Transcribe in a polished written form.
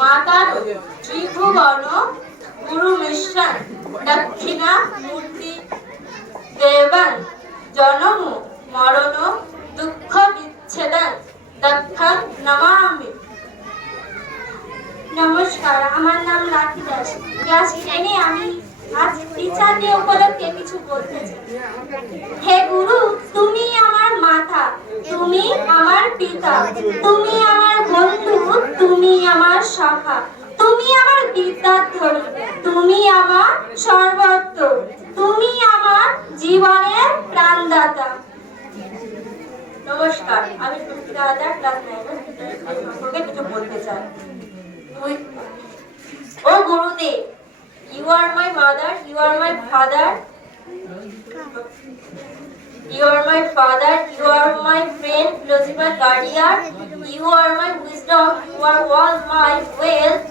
মাতারো ত্রিভুবন গুরু mission দক্ষিণা মূর্তি দেবন জনম মরণ দুঃখ বিচ্ছেদন দক্ষং নমামি। নমস্কার, আমার নাম লাকি দাস। ক্লাস 10 এ আমি আজ টিচার ডে উপলক্ষে কিছু বলতে চাই। হে গুরু, তুমি আমার মাতা, তুমি আমার পিতা, তুমি আমার বন্ধু, তুমি আমার সখা, তুমি আমার বিদ্যাধরী, তুমি আমার সর্বত্র, তুমি আমার জীবনের প্রাণদাতা। নমস্কার, আমি সুমিত্রা হালদার ক্লাস 9 সম্পর্কে কিছু বলতে চাই। ও গুরুদেব, you are my mother, you are my father, you are my father, you are my friend, philosopher, guardian, you are my wisdom, you are all my wealth,